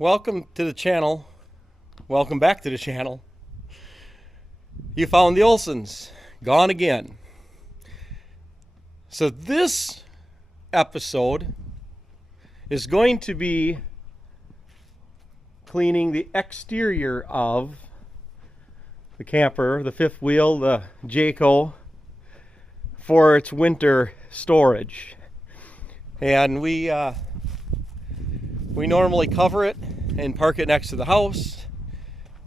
welcome to the channel. Welcome back to the channel. You found the Olsons. Gone again. So this episode is going to be cleaning the exterior of the camper, the fifth wheel, the Jayco, for its winter storage. And we normally cover it and park it next to the house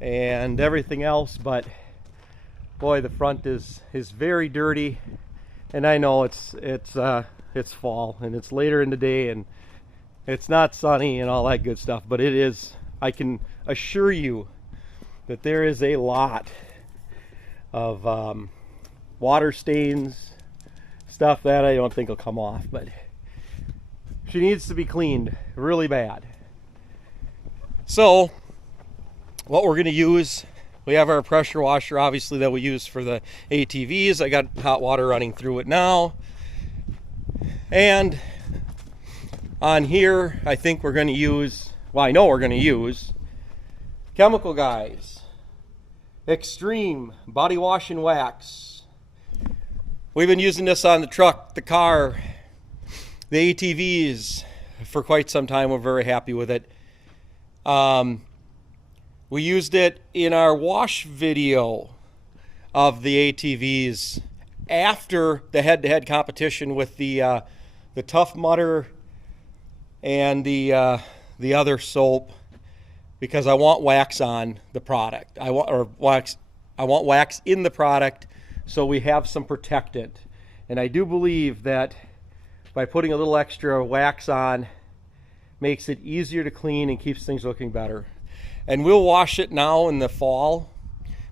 and everything else, but boy, the front is very dirty. And I know it's fall and it's later in the day and it's not sunny and all that good stuff, but it is. I can assure you that there is a lot of water stains, stuff that I don't think will come off, but she needs to be cleaned really bad. So what we're going to use, we have our pressure washer obviously that we use for the ATVs. I got hot water running through it now. And on here, I think we're going to use, well, I know we're going to use Chemical Guys Extreme Body Wash and Wax. We've been using this on the truck, the car, the ATVs for quite some time. We're very happy with it. We used it in our wash video of the ATVs after the head-to-head competition with the Tough Mudder and the other soap, because I want wax on the product. I want wax in the product so we have some protectant. And I do believe that by putting a little extra wax on makes it easier to clean and keeps things looking better. And we'll wash it now in the fall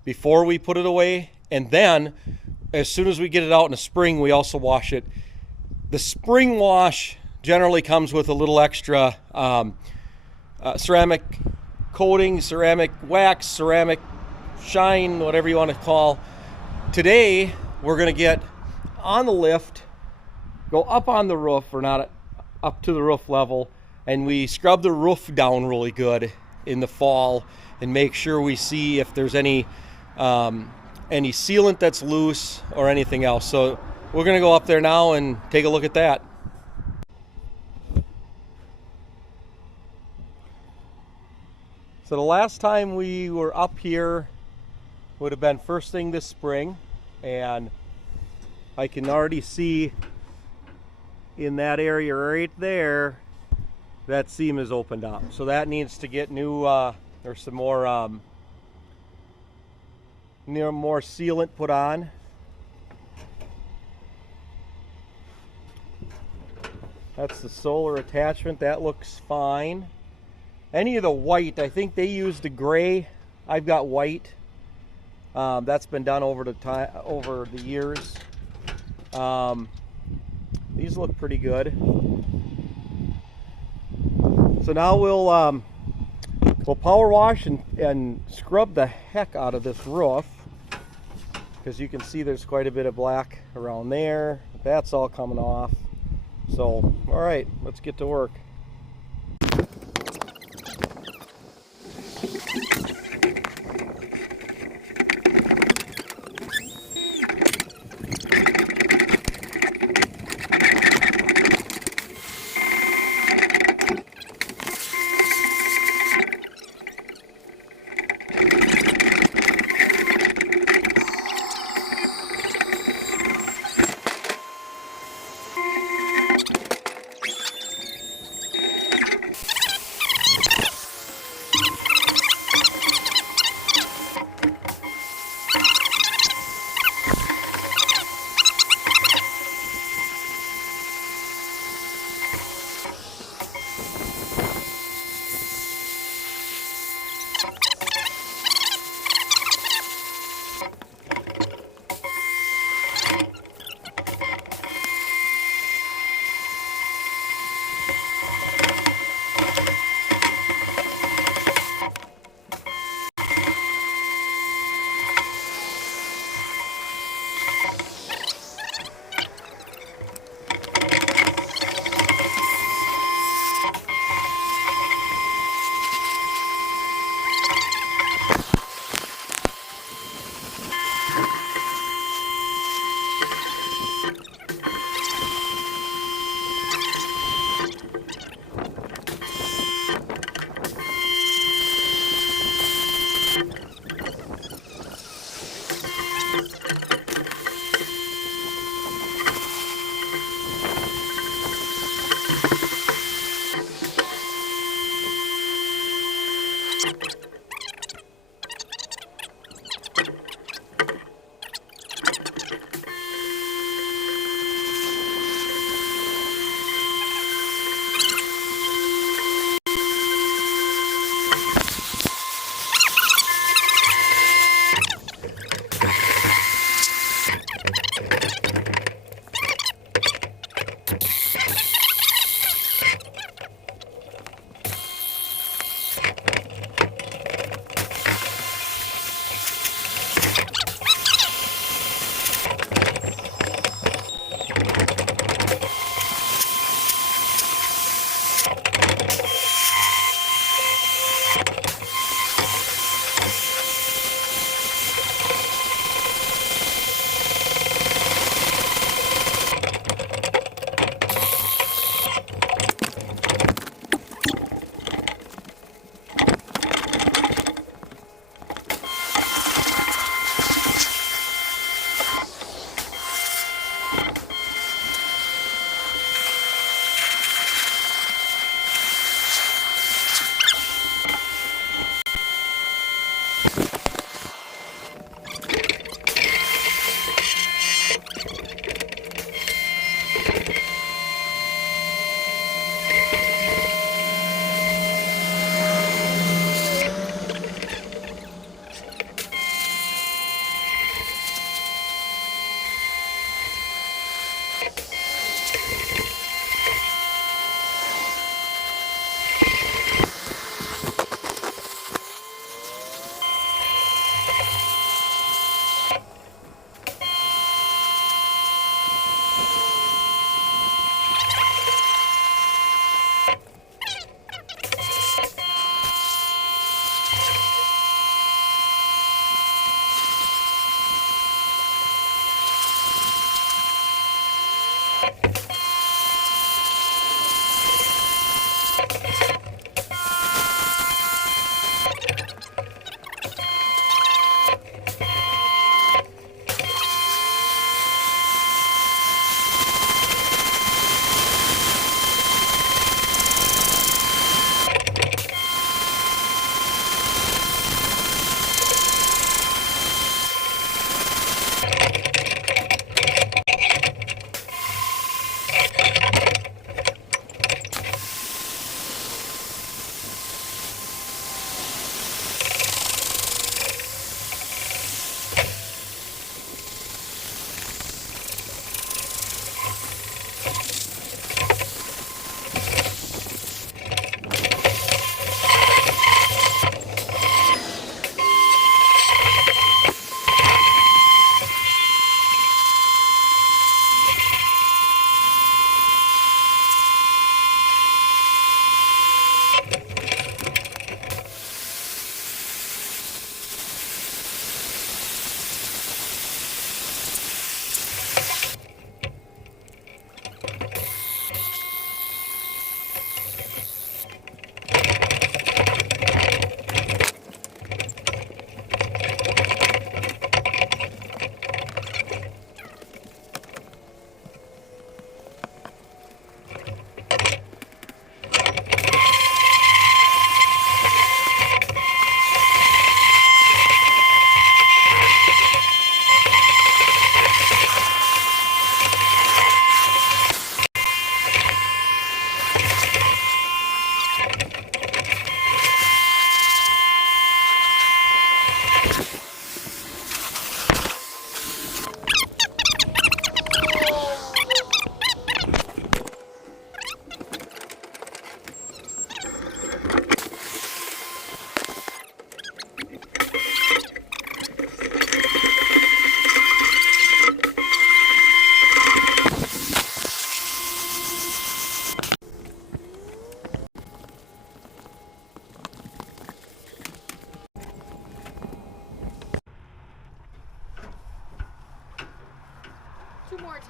before we put it away, and then as soon as we get it out in the spring, we also wash it. The spring wash generally comes with a little extra ceramic coating, ceramic wax, ceramic shine, whatever you want to call. Today we're going to get on the lift, go up on the roof, or not up to the roof level, and we scrub the roof down really good in the fall and make sure we see if there's any sealant that's loose or anything else. So we're going to go up there now and take a look at that. So the last time we were up here would have been first thing this spring, and I can already see in that area right there that seam is opened up. So that needs to get new, there's some more more sealant put on. That's the solar attachment. That looks fine. Any of the white, I think they used a gray. I've got white. That's been done over the years. These look pretty good. So now we'll power wash and scrub the heck out of this roof, because you can see there's quite a bit of black around there. That's all coming off. So, all right, let's get to work.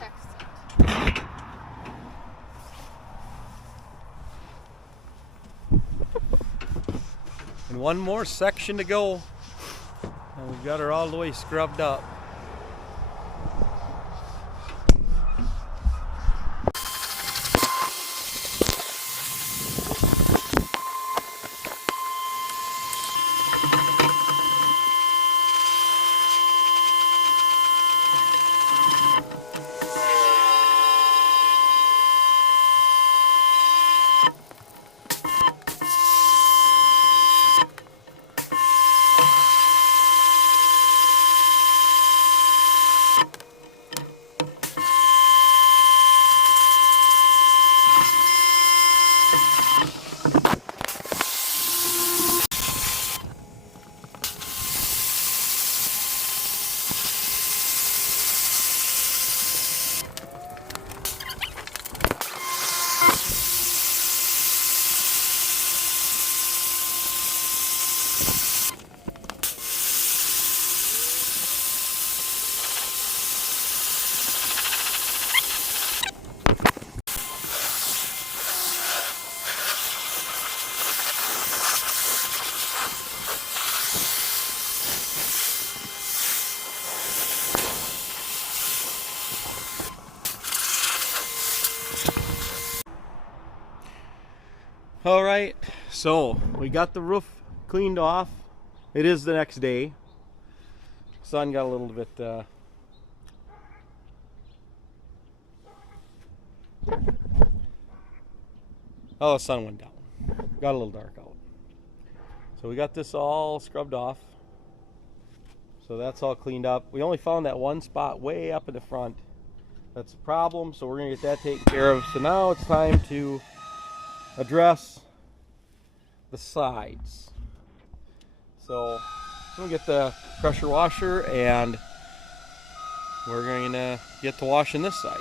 text it. And one more section to go. And we've got her all the way scrubbed up. All right, so we got the roof cleaned off. It is the next day. Sun got a little bit oh, the sun went down. Got a little dark out. So we got this all scrubbed off. So that's all cleaned up. We only found that one spot way up in the front. That's a problem, so we're gonna get that taken care of. So now it's time to address the sides. So I'm gonna get the pressure washer and we're going to get to washing this side.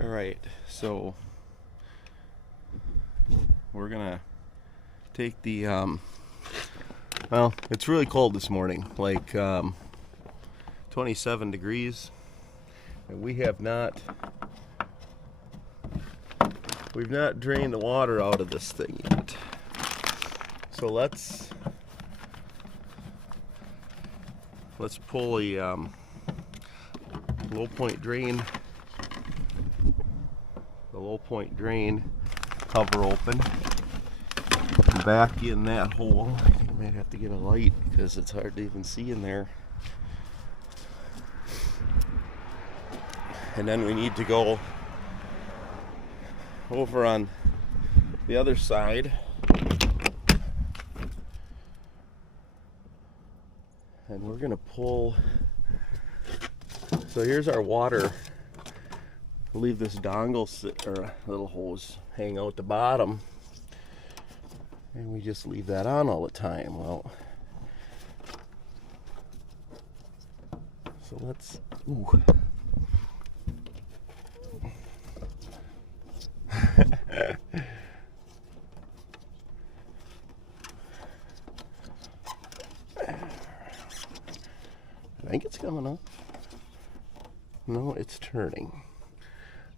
Alright, so we're gonna take the well, it's really cold this morning, like 27 degrees, and we've not drained the water out of this thing yet. So let's pull a low point drain cover open, back in that hole. I think I might have to get a light because it's hard to even see in there. And then we need to go over on the other side and we're gonna pull. So here's our water. We'll leave this dongle or little hose hang out the bottom, and we just leave that on all the time. Well, so let's I think it's coming up. No, it's turning.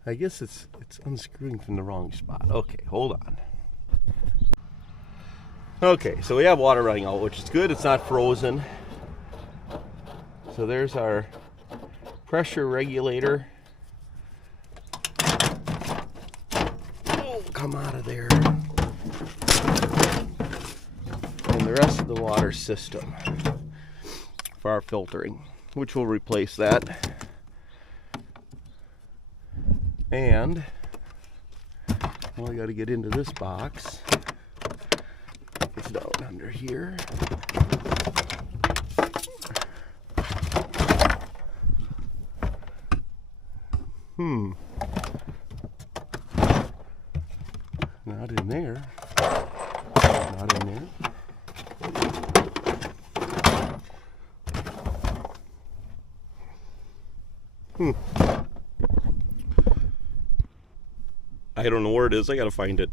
I guess it's unscrewing from the wrong spot. Okay, hold on. Okay, so we have water running out, which is good. It's not frozen. So there's our pressure regulator. Oh, come out of there. And the rest of the water system for our filtering, which will replace that. And well, I got to get into this box. It's down under here. Not in there. Not in there. I don't know where it is. I gotta find it.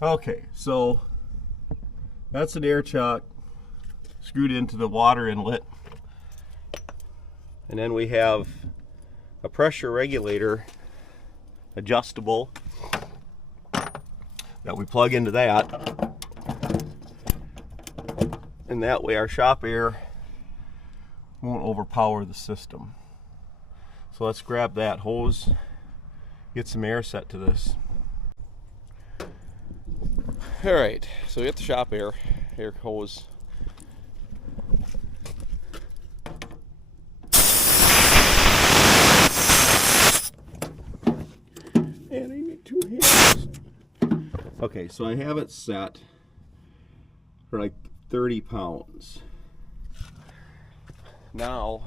Okay, so that's an air chuck screwed into the water inlet. And then we have a pressure regulator, adjustable, that we plug into that. And that way our shop air won't overpower the system. So let's grab that hose, get some air set to this. All right, so we got the shop air hose. And I need 2 hands. Okay, so I have it set for like 30 pounds. Now,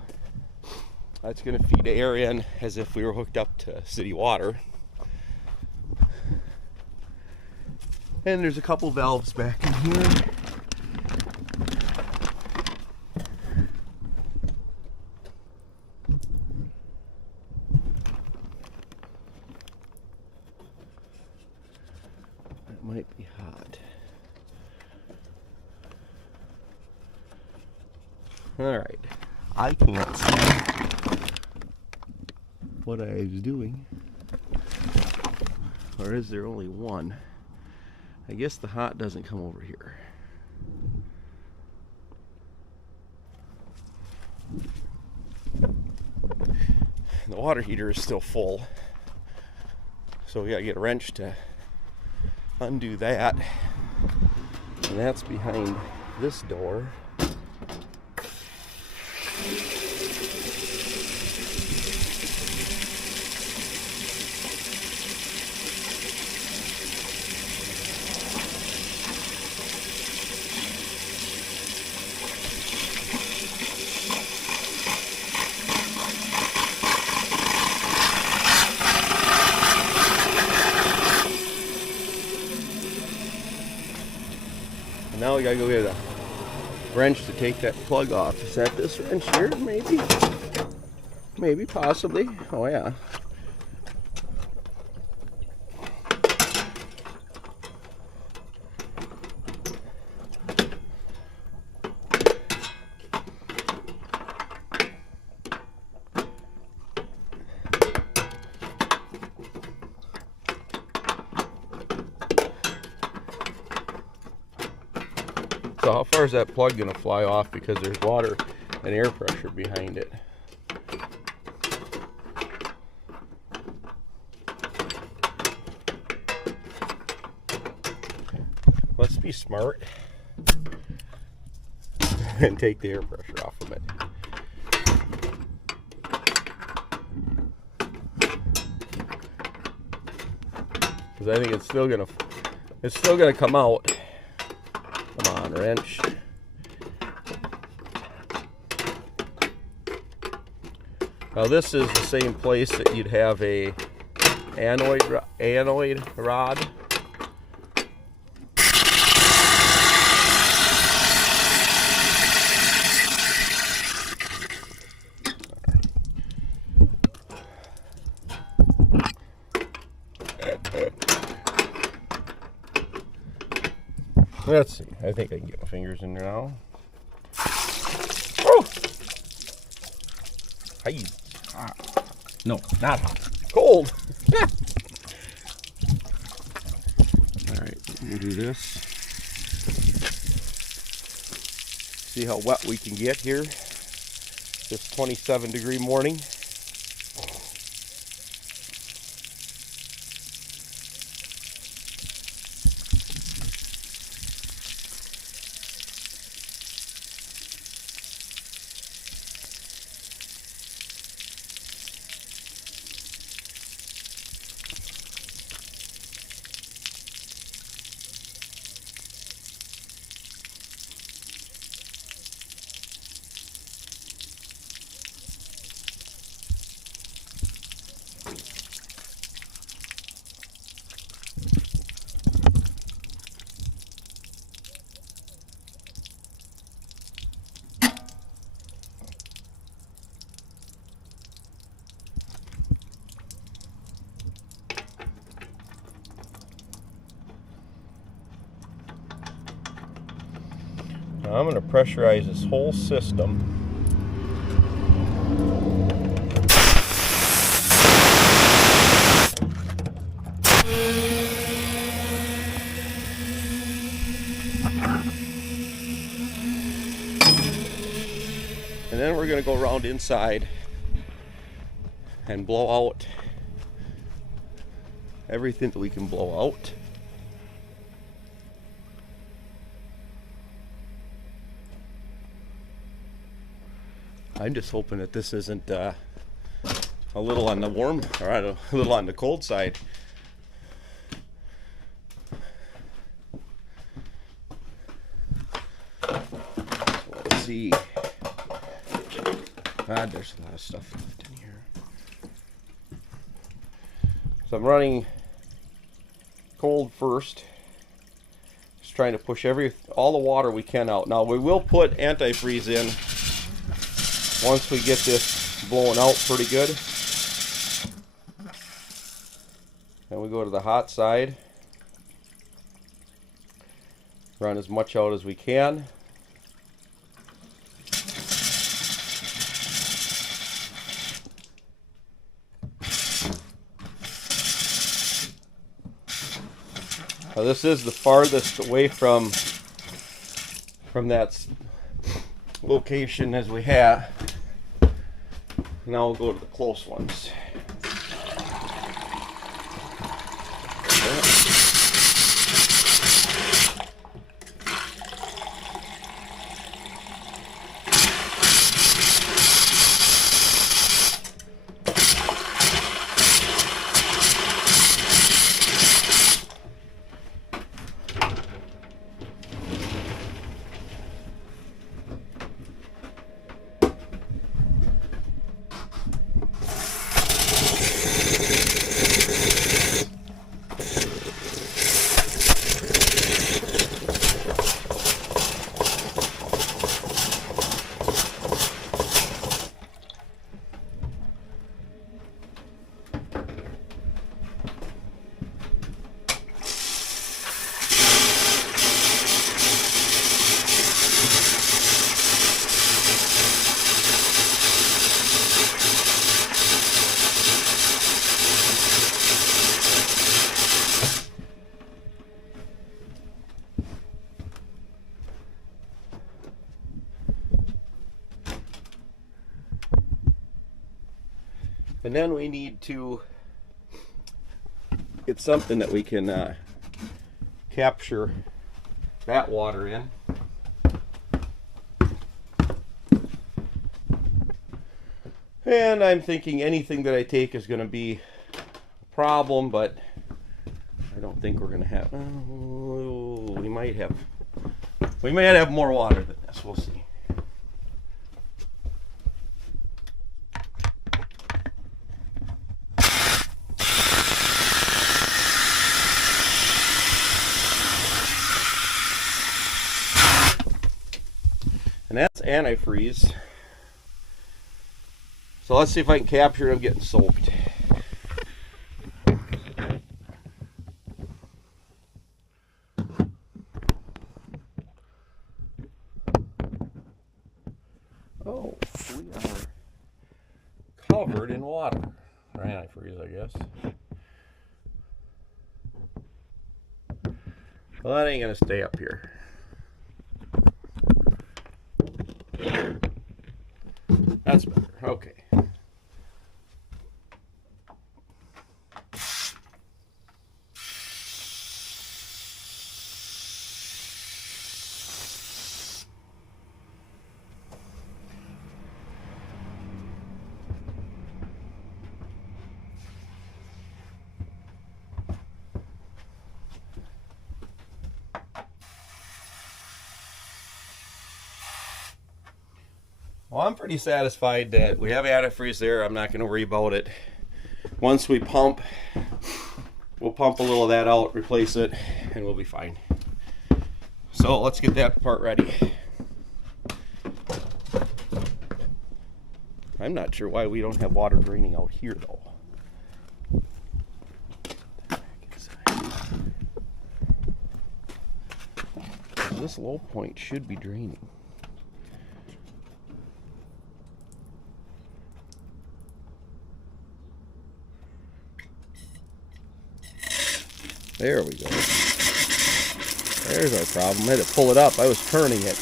that's going to feed air in as if we were hooked up to city water. And there's a couple valves back in here. That might be hot. All right. I can't see what I was doing. Or is there only one? I guess the hot doesn't come over here. The water heater is still full, so we gotta get a wrench to undo that. And that's behind this door. Now we gotta go get a wrench to take that plug off. Is that this wrench here? Maybe? Maybe, possibly. Oh yeah. So how far is that plug going to fly off, because there's water and air pressure behind it? Let's be smart and take the air pressure off of it. Because I think it's still gonna come out. Come on, wrench. Now this is the same place that you'd have a anoid rod. Let's see. I think I can get my fingers in there now. Oh! Hey. Hot. No, not hot. Cold. Alright, let me do this. See how wet we can get here. This 27-degree morning. Now I'm going to pressurize this whole system. And then we're going to go around inside and blow out everything that we can blow out. I'm just hoping that this isn't a little on the warm, or a little on the cold side. So let's see. God, there's a lot of stuff left in here. So I'm running cold first. Just trying to push all the water we can out. Now we will put antifreeze in once we get this blowing out pretty good. Then we go to the hot side. Run as much out as we can. Now this is the farthest away from that location as we have. Now we'll go to the close ones. And then we need to get something that we can capture that water in. And I'm thinking anything that I take is going to be a problem, but I don't think we're going to have. Oh, we might have more water than this. We'll see. And that's antifreeze. So let's see if I can capture them getting soaked. Oh, we are covered in water. Or antifreeze, I guess. Well, that ain't gonna stay up here. That's better. Okay. Well, I'm pretty satisfied that we have antifreeze there. I'm not going to worry about it. Once we pump, we'll pump a little of that out, replace it, and we'll be fine. So let's get that part ready. I'm not sure why we don't have water draining out here though. this low point should be draining. There we go. There's our problem. I had to pull it up. I was turning it.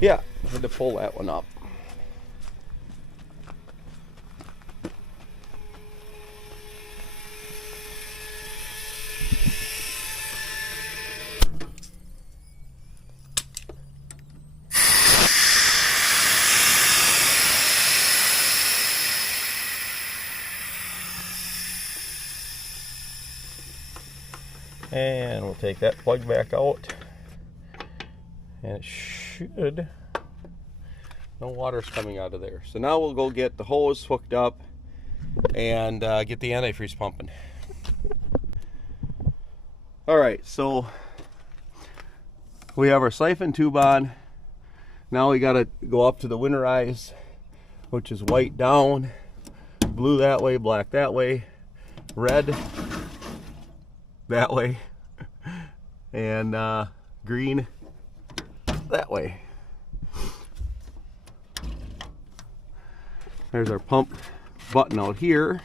Yeah, I had to pull that one up. And we'll take that plug back out. And it should, no water's coming out of there. So now we'll go get the hose hooked up and get the antifreeze pumping. All right, so we have our siphon tube on. Now we gotta go up to the winterize, which is white down, blue that way, black that way, red that way, and green that way. There's our pump button out here.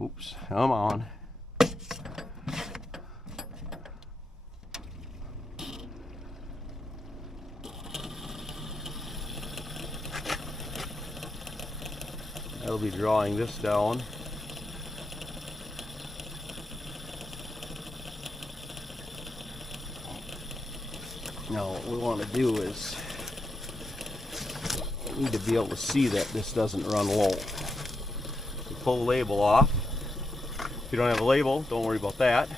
Oops, come on. That'll be drawing this down. Now what we want to do is we need to be able to see that this doesn't run low. You pull the label off. If you don't have a label, don't worry about that.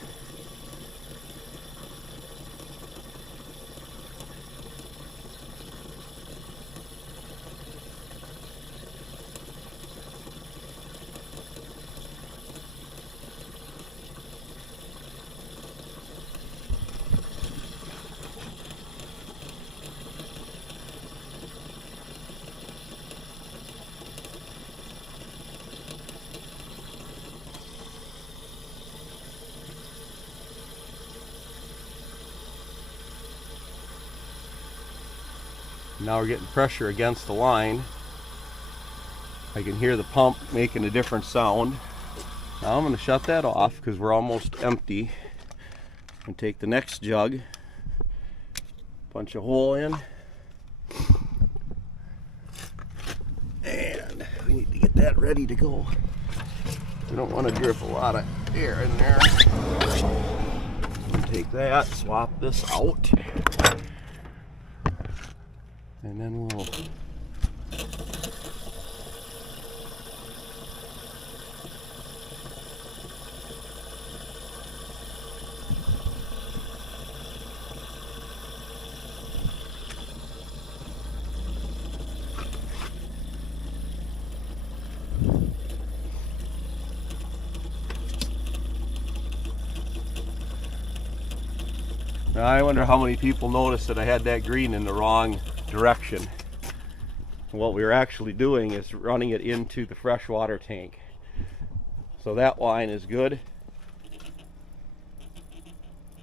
Now we're getting pressure against the line. I can hear the pump making a different sound. Now I'm going to shut that off because we're almost empty. And take the next jug, punch a hole in, and we need to get that ready to go. We don't want to drip a lot of air in there. We'll take that, swap this out. And then we'll now I wonder how many people noticed that I had that green in the wrong direction. What we were actually doing is running it into the freshwater tank. So that line is good.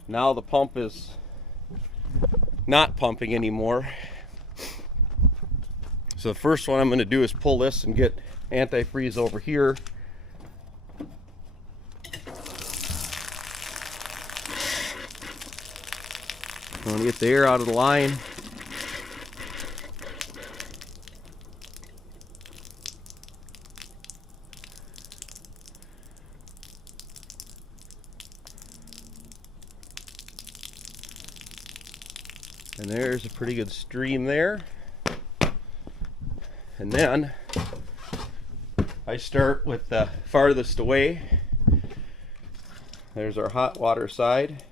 Now the pump is not pumping anymore. So the first one I'm going to do is pull this and get antifreeze over here. I'm going to get the air out of the line. And there's a pretty good stream there. And then I start with the farthest away. There's our hot water side.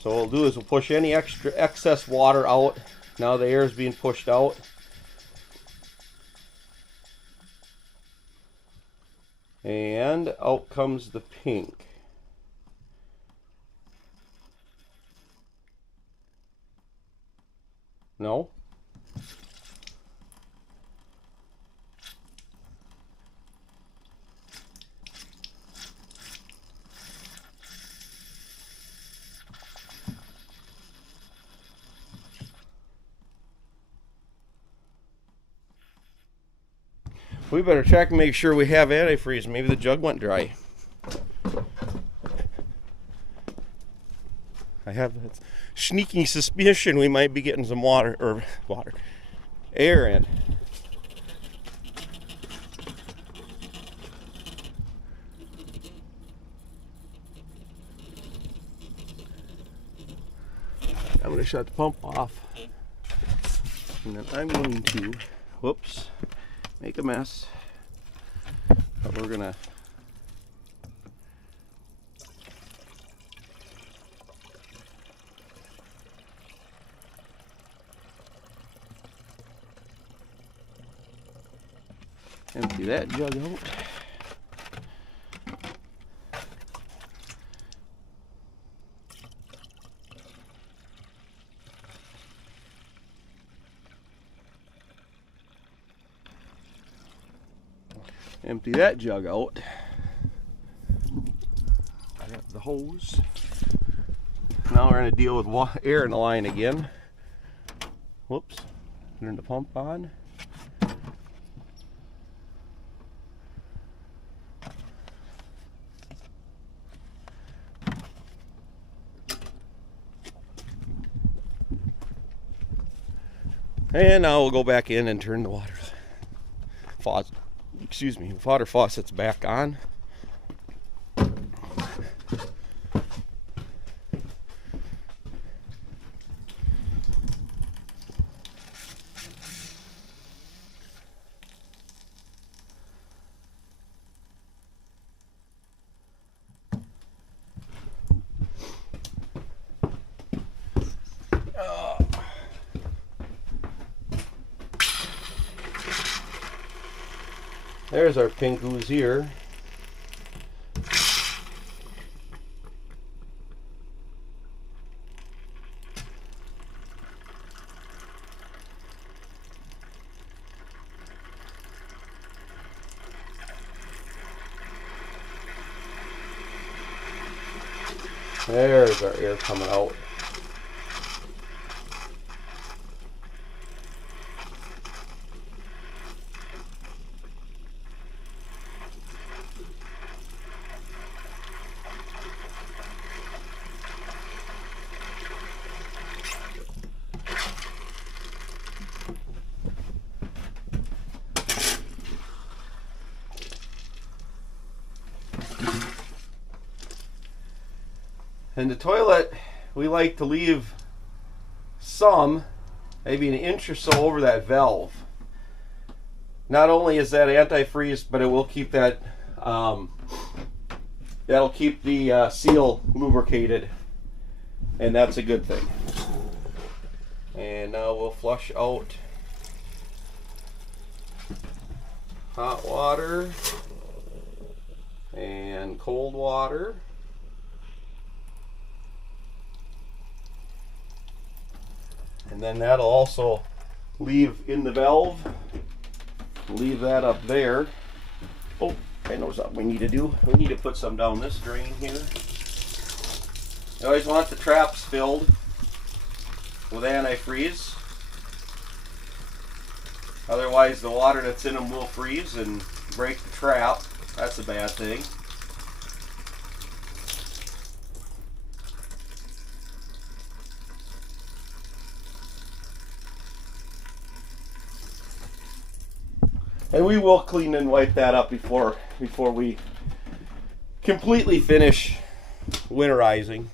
So what we'll do is we'll push any excess water out. Now the air is being pushed out. And out comes the pink. No? We better check and make sure we have antifreeze. Maybe the jug went dry. I have a sneaking suspicion we might be getting some air in. I'm going to shut the pump off. And then I'm going to, whoops, make a mess. But we're gonna empty that jug out. Empty that jug out. Grab the hose. Now we're going to deal with air in the line again. Whoops. Turn the pump on. And now we'll go back in and turn the water faucet's back on. There's our pink ooze here. There's our air coming out. And the toilet, we like to leave some, maybe an inch or so over that valve. Not only is that antifreeze, but it will keep that, that'll keep the seal lubricated, and that's a good thing. And now we'll flush out hot water and cold water. And then that'll also leave in the valve. Leave that up there. Oh, I know something we need to do. We need to put some down this drain here. You always want the traps filled with antifreeze. Otherwise the water that's in them will freeze and break the trap. That's a bad thing. And we will clean and wipe that up before we completely finish winterizing.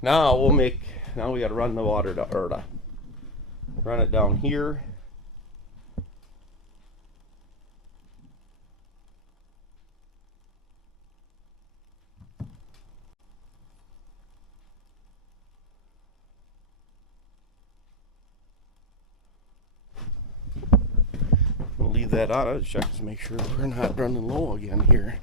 Now we got to run the water run it down here. leave that out. I'll check to make sure we're not running low again here.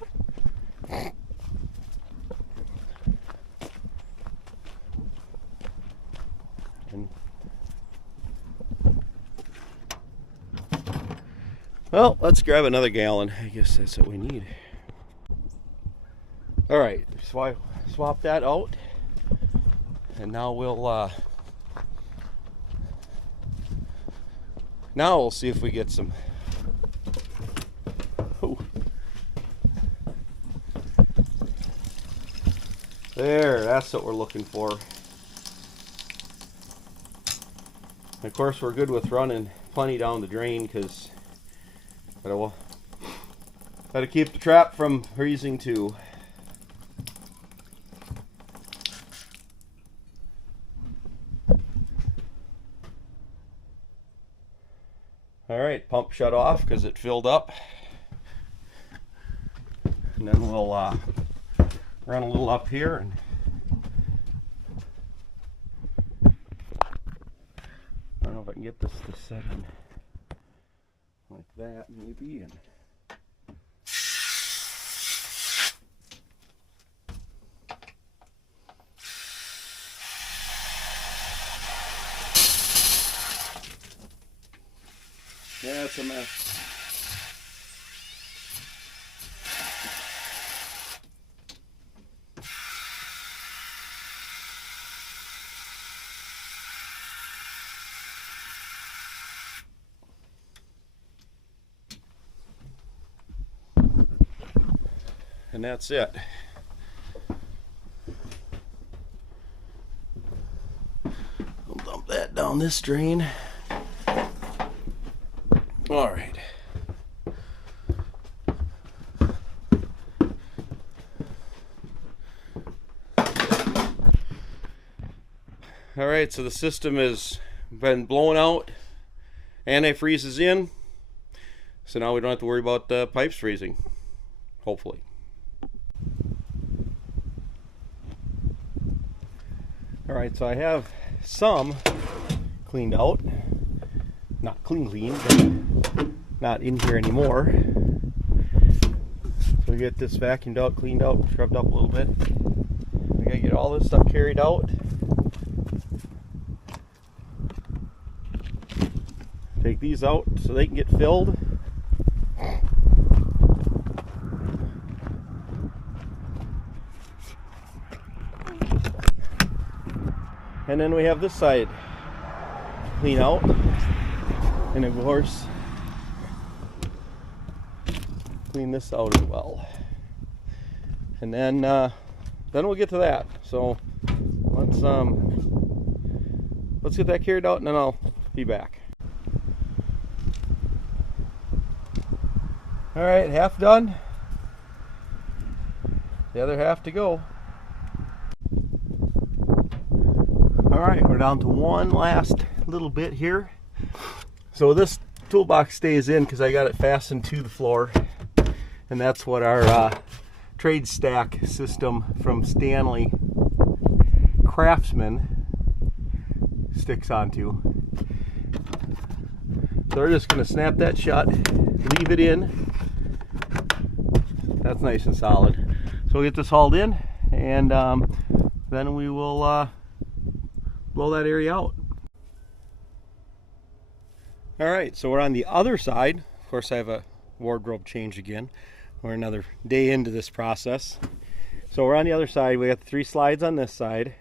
Well, let's grab another gallon. I guess that's what we need. All right, so I swap that out, and now we'll see if we get some. Ooh. There, that's what we're looking for. And of course, we're good with running plenty down the drain because gotta keep the trap from freezing too. All right, pump shut off because it filled up, and then we'll run a little up here and I don't know if I can get this to set in like that maybe. And yeah, it's a mess. And that's it. I'll dump that down this drain. All right. All right, so the system has been blown out. Antifreeze is in. So now we don't have to worry about the pipes freezing. Hopefully. All right, so I have some cleaned out. Not clean, but not in here anymore. So we get this vacuumed out, cleaned out, scrubbed up a little bit. We gotta get all this stuff carried out. Take these out so they can get filled. And then we have this side clean out. And of course, clean this out as well. And then we'll get to that. So let's get that carried out, and then I'll be back. All right, half done. The other half to go. All right, we're down to one last little bit here. So this toolbox stays in because I got it fastened to the floor, and that's what our trade stack system from Stanley Craftsman sticks onto. So we're just going to snap that shut, leave it in. That's nice and solid. So we'll get this hauled in, and then we will blow that area out. All right, so we're on the other side. Of course, I have a wardrobe change again. We're another day into this process. So we're on the other side. We got the 3 slides on this side,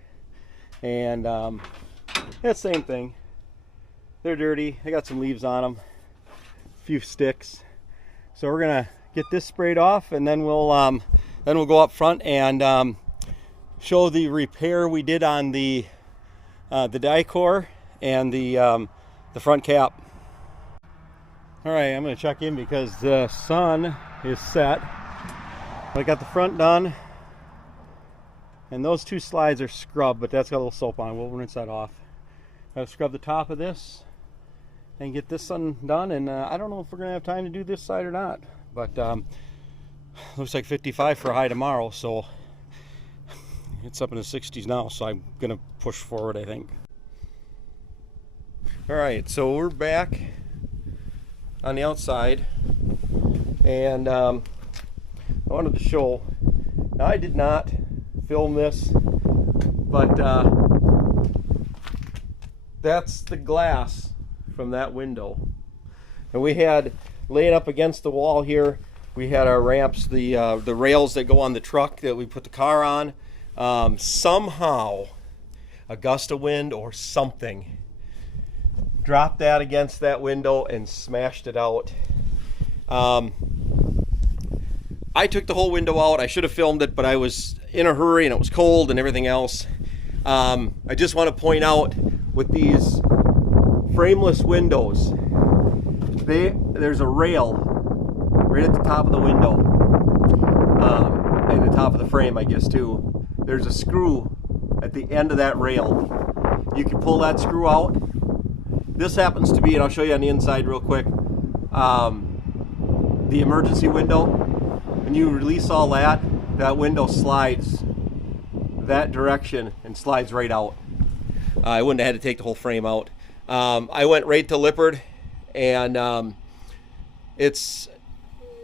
and yeah, same thing. They're dirty. I got some leaves on them, a few sticks. So we're gonna get this sprayed off, and then we'll go up front and show the repair we did on the die-core and the front cap. All right, I'm going to check in because the sun is set. I got the front done, and those 2 slides are scrubbed, but that's got a little soap on it. We'll rinse that off. I'll scrub the top of this and get this one done, and I don't know if we're going to have time to do this side or not, but looks like 55 for a high tomorrow, so it's up in the 60s now, so I'm going to push forward, I think. All right, so we're back on the outside, and I wanted to show. Now, I did not film this, but that's the glass from that window. And we had, laying up against the wall here, we had our ramps, the rails that go on the truck that we put the car on. Somehow a gust of wind or something dropped that against that window and smashed it out. I took the whole window out. I should have filmed it, but I was in a hurry and it was cold and everything else. I just want to point out with these frameless windows, there's a rail right at the top of the window, and the top of the frame, I guess, too. There's a screw at the end of that rail. You can pull that screw out. This happens to be, and I'll show you on the inside real quick, the emergency window. When you release all that, that window slides that direction and slides right out. I wouldn't have had to take the whole frame out. I went right to Lippard, and it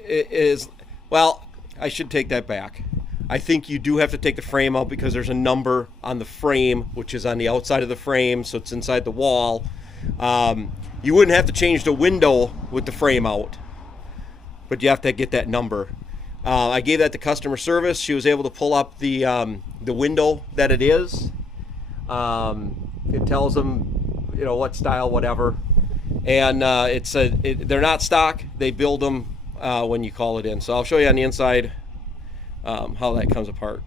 is, well, I should take that back. I think you do have to take the frame out because there's a number on the frame, which is on the outside of the frame, so it's inside the wall. You wouldn't have to change the window with the frame out, but you have to get that number. I gave that to customer service. She was able to pull up the window that it is. It tells them, you know, what style, whatever, and they're not stock. They build them when you call it in. So I'll show you on the inside how that comes apart.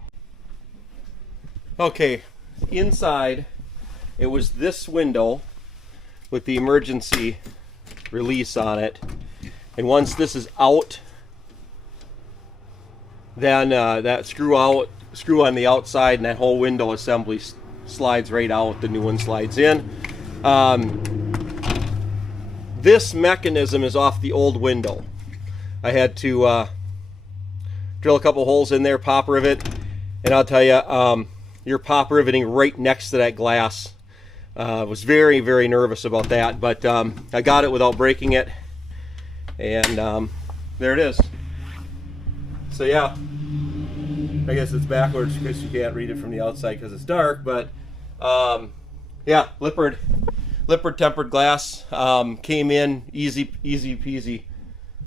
Okay, inside it was this window with the emergency release on it, and once this is out, then that screw on the outside and that whole window assembly slides right out. The new one slides in. This mechanism is off the old window. I had to drill a couple holes in there, pop rivet, and I'll tell you, you're pop riveting right next to that glass. Was very, very nervous about that, but I got it without breaking it, and there it is. So yeah, I guess it's backwards because you can't read it from the outside because it's dark, but yeah, Lippard tempered glass, came in easy peasy.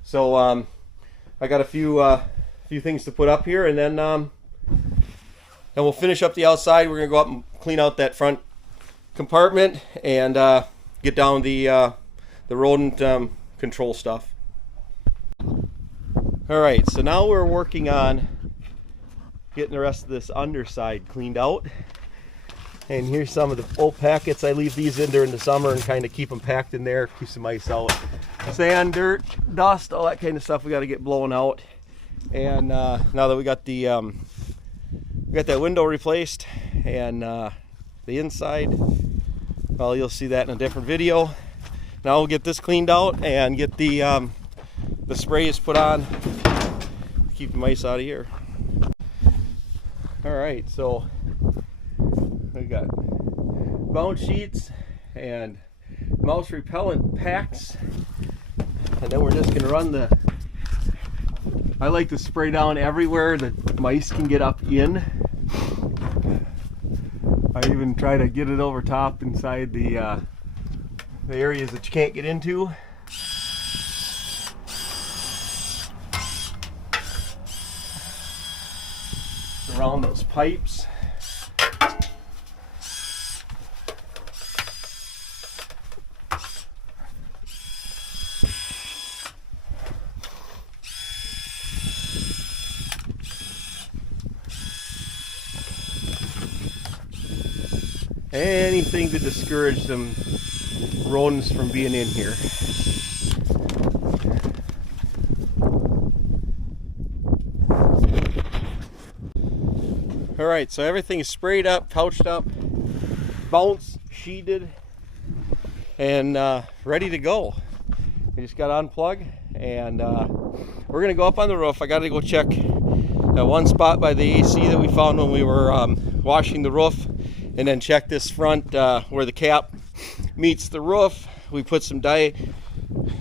So I got a few things to put up here, and then we'll finish up the outside. We're gonna go up and clean out that front compartment and get down the rodent control stuff. All right, so now we're working on getting the rest of this underside cleaned out. And here's some of the old packets. I leave these in during the summer and kind of keep them packed in there, keep some ice out. Sand, dirt, dust, all that kind of stuff we got to get blown out. And now that we got that window replaced and the inside, well, you'll see that in a different video. Now we'll get this cleaned out and get the sprays put on, keep the mice out of here. All right, so we got bounce sheets and mouse repellent packs, and then we're just gonna run I like to spray down everywhere that mice can get up in. I even try to get it over top inside the areas that you can't get into. Around those pipes. Anything to discourage some rodents from being in here. All right, so everything is sprayed up, pouched up, bounce sheeted, and ready to go. We just got to unplug, and we're gonna go up on the roof. I got to go check that one spot by the AC that we found when we were washing the roof, and then check this front where the cap meets the roof. We put some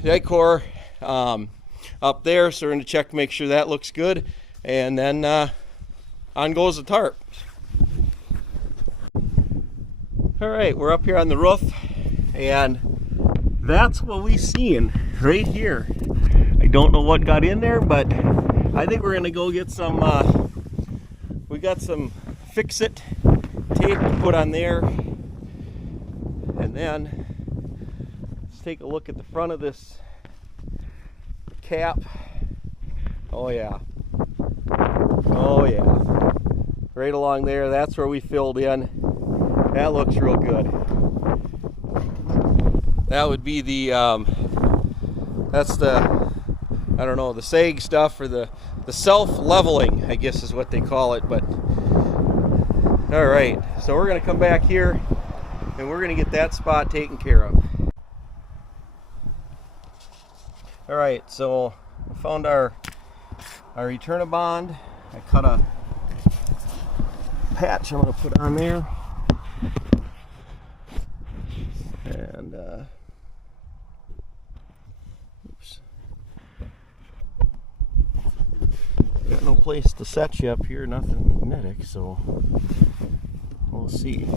decor up there, so we're going to check to make sure that looks good, and then on goes the tarp. All right, we're up here on the roof, and that's what we seen right here. I don't know what got in there, but I think we're gonna go get some, we got some fix-it tape to put on there. And then let's take a look at the front of this cap. Oh yeah. Oh yeah. Right along there, that's where we filled in. That looks real good. That would be the, that's the, I don't know, the sag stuff, or the self-leveling, I guess is what they call it. But all right, so we're gonna come back here and we're gonna get that spot taken care of. All right, so I found our Eternabond. I cut a patch I'm gonna put on there. And oops, got no place to set you up here, nothing magnetic, so we'll see.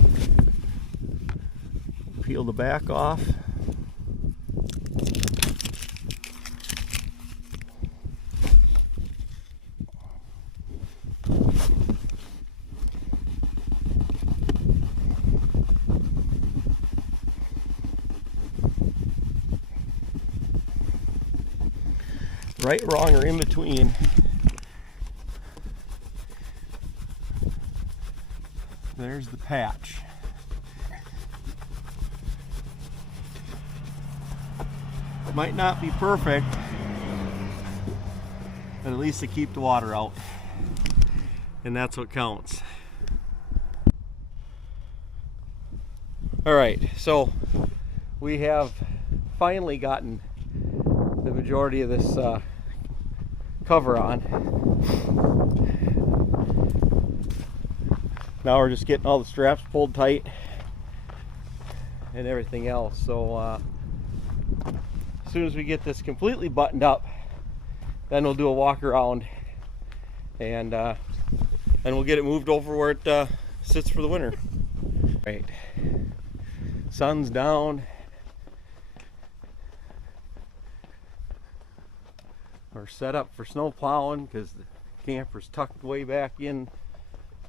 Peel the back off. Right, wrong, or in between. There's the patch. Might not be perfect, but at least to keep the water out. And that's what counts. All right, so we have finally gotten the majority of this cover on. Now we're just getting all the straps pulled tight and everything else. So as soon as we get this completely buttoned up, then we'll do a walk around, and we'll get it moved over where it sits for the winter. Right, sun's down. We're set up for snow plowing because the camper's tucked way back in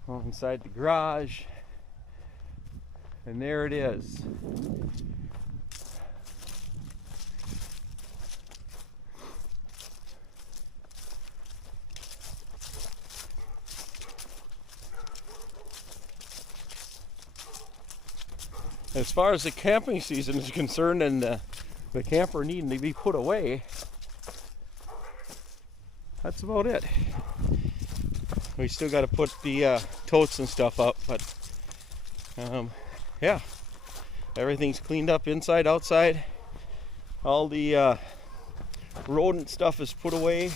inside the garage, and there it is. As far as the camping season is concerned, and the camper needing to be put away, that's about it. We still got to put the totes and stuff up, but yeah, everything's cleaned up inside, outside. All the rodent stuff is put away,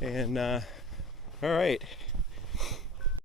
and all right.